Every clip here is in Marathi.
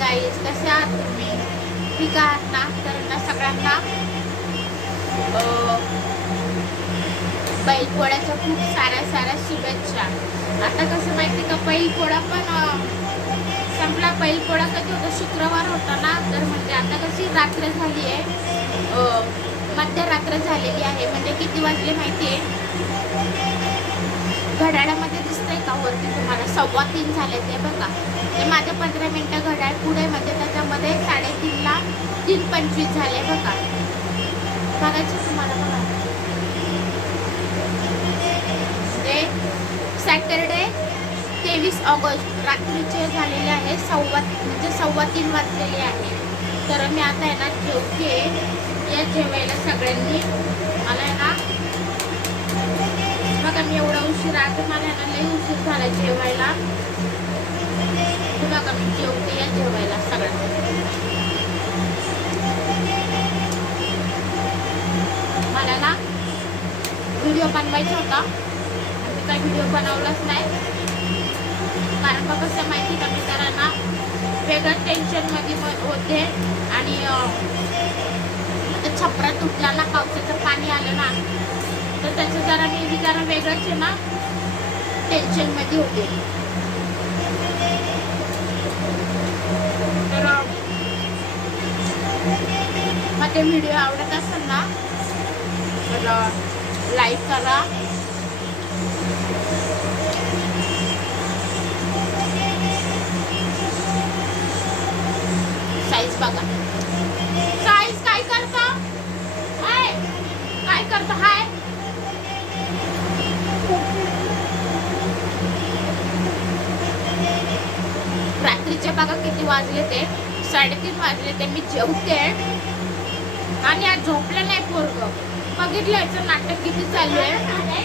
गाईज, कसे आहात तुम्ही? ठीक आहात ना? तर ना सगळ्यांना बैलपोळ्याच्या खूप साऱ्या शुभेच्छा. आता कसं माहिती का, बैलपोळा पण संपला. बैलपोळा कधी होता? शुक्रवार होता ना. तर म्हणजे आता कशी रात्र झाली आहे, मध्यरात्र झालेली आहे. म्हणजे किती वाजले माहिती आहे? घड्याळामध्ये दिसतंय का वरती तुम्हाला? 3:15 झाले ते बघा. ते माझे 15 मिनिटं घड्याळ पुढे, म्हणजे त्याच्यामध्ये 3:30ला 3:25 झाले बघा. बघायचं तुम्हाला बघा. ते सॅटरडे 23 ऑगस्ट रात्रीचे झालेले आहे. 3:15 वाजलेले आहे. तर मी आता आहे ना जेवते. या जेवायला सगळ्यांनी. मला आहे ना बघा, मी एवढा उशीर, आता मला आहे ना लई उशीर झाला जेवायला. बघा मी जेवते. या जेवायला सगळ्यांनी. मला ना व्हिडिओ बनवायचा होता, मी काही व्हिडिओ बनवलाच नाही. कारण बघ कसं माहिती का, मी जरा ना वेगळ्या टेन्शनमध्ये होते. आणि छपरा तुटला ना, पावसाचं पाणी आलं ना, तर त्याचं जरा मी जरा वेगळंच आहे ना, टेन्शनमध्ये होते. तर मग ते व्हिडिओ आवडत असेल ना तर लाईक करा, साईज बघा. साईज काय करता? हाय काय करता? हाय रात्रीचे बघा किती वाजले ते? 3:30 वाजले ते. मी जेवते आणि आज झोपलं नाही पोरग. बघितलं याचं नाटक किती चालू आहे.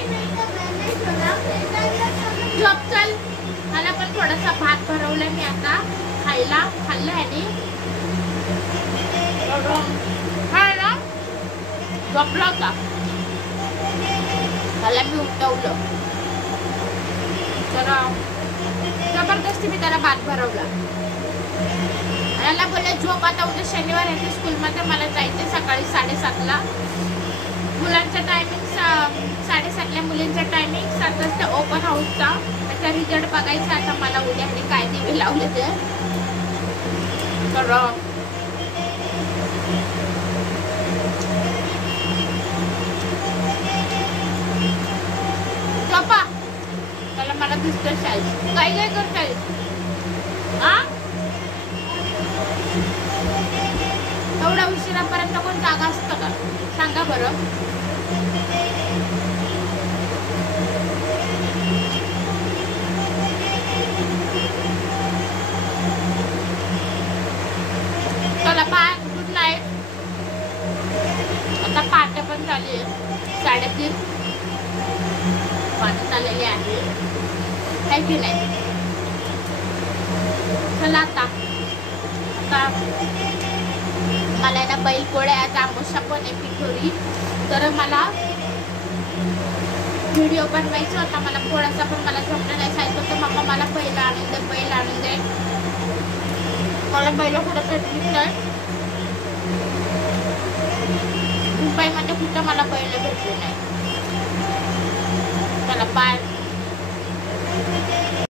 झोप चल. मला पण थोडासा भात भरवलाय मी आता खायला. खाल्लं आणि खायला झोपला होता. त्याला मी उठवलं, तर जबरदस्ती मी त्याला भात भरवला. याला बोलले झोप आता, उद्या शनिवार आहे स्कूलमध्ये मला जायचं सकाळी 7:30ला. मुलांचा टायमिंग 7:30ला, मुलींचा टायमिंग 7 वाजता ओपन हाऊसचा. त्याचा रिझल्ट बघायचा आता मला उद्या. आणि काय दिवे लावले ते. तर झोपा. त्याला मला दिसतं शाळेत काय काय करताय. एवढ्या उशिरापर्यंत कोण जागा असतं का? सांगा बरं. चला बाय, गुड नाईट. आता पहाटे पण झाली आहे 3:30 वाजत आलेली आहे, काय की नाही. चला आता मला ना बैलपोळ्या आज आमोशा पण आहे पिठोरी. तर मला व्हिडिओ बनवायचा होता. मला पोळ्याचा पण मला जमलं नाही. सांगितलं होतं मम्मा मला बैल आणून दे, बैल आणून दे. मला बैल कुठं भेटलीच नाही. मुंबईमध्ये कुठं मला बैल भेटली नाही. चला बाय.